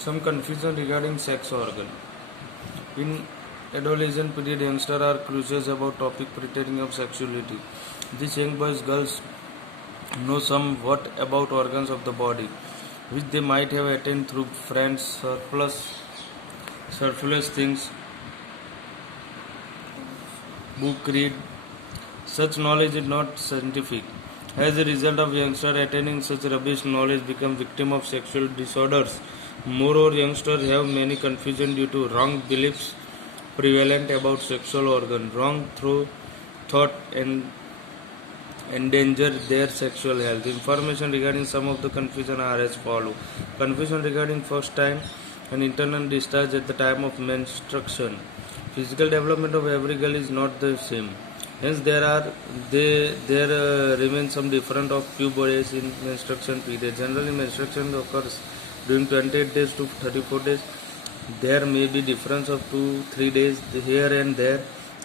Some confusion regarding sex organ. In adolescent period, youngsters are curious about topic pertaining of sexuality. These young boys, girls know somewhat about organs of the body, which they might have attained through friends, surplus things, book read. Such knowledge is not scientific. As a result of youngsters attaining such rubbish knowledge become victim of sexual disorders. Moreover, youngsters have many confusion due to wrong beliefs prevalent about sexual organ. Wrong thought and endanger their sexual health. Information regarding some of the confusion are as follow. Confusion regarding first time and internal discharge at the time of menstruation. Physical development of every girl is not the same. Hence, there remain some difference of few days in menstruation period. Generally, menstruation occurs during 28 days to 34 days. There may be difference of 2-3 days here and there.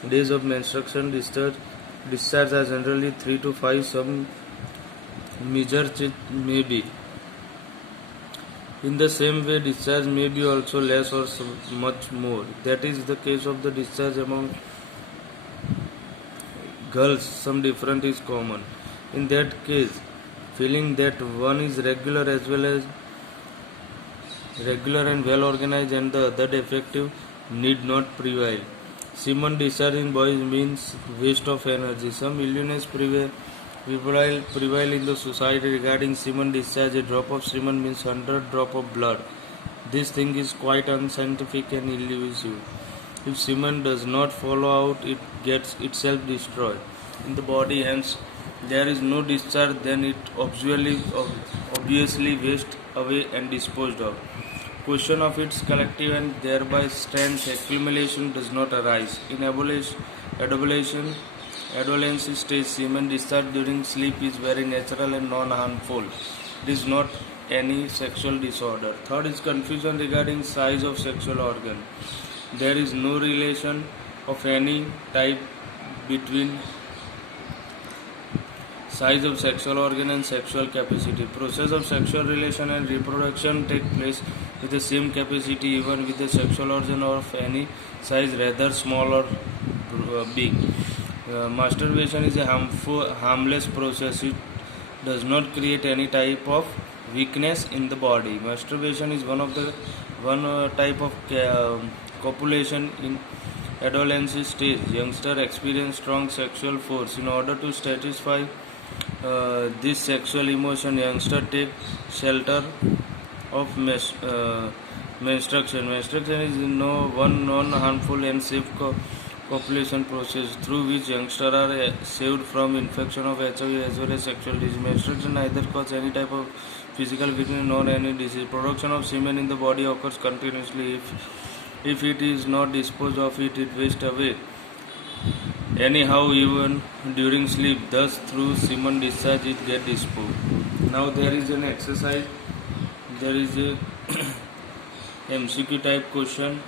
Days of menstruation discharge are generally 3 to 5. Some measures it may be. In the same way, discharge may be also less or much more. That is the case of the discharge among girls. Some difference is common. In that case, feeling that one is regular and well organized and the other defective need not prevail. Semen discharge in boys means waste of energy. Some illness prevail in the society regarding semen discharge. A drop of semen means 100 drop of blood. This thing is quite unscientific and illusive. If semen does not follow out, it gets itself destroyed in the body. Hence, there is no discharge, then it obviously wasted away and disposed of. Question of its collective and thereby strength accumulation does not arise. In adolescence stage, semen discharge during sleep is very natural and non-harmful. It is not any sexual disorder. Third is confusion regarding size of sexual organ. There is no relation of any type between size of sexual organ and sexual capacity. Process of sexual relation and reproduction take place with the same capacity even with the sexual organ of any size, rather small or big. Masturbation is a harmless process. It does not create any type of weakness in the body. Masturbation is one type of copulation in adolescence stage. Youngsters experience strong sexual force. In order to satisfy this sexual emotion, youngsters take shelter of menstruation. Menstruation is one non-harmful and safe copulation process through which youngsters are saved from infection of HIV as well as sexual disease. Menstruation neither causes any type of physical weakness nor any disease. Production of semen in the body occurs continuously. If it is not disposed of, it wastes away anyhow, even during sleep. Thus, through semen discharge, it gets disposed. Now, there is an exercise. There is a MCQ type question.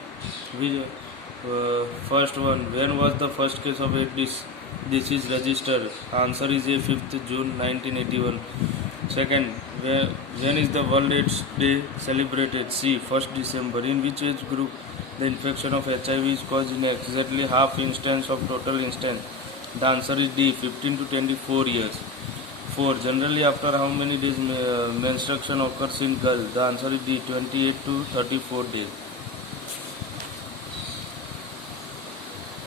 First one: when was the first case of AIDS disease registered? Answer is a 5th June 1981. Second: when is the World AIDS Day celebrated? C. 1st December. In which age group the infection of HIV is caused in exactly half instance of total instance? The answer is D. 15 to 24 years. 4. Generally, after how many days menstruation occurs in girls? The answer is D. 28 to 34 days.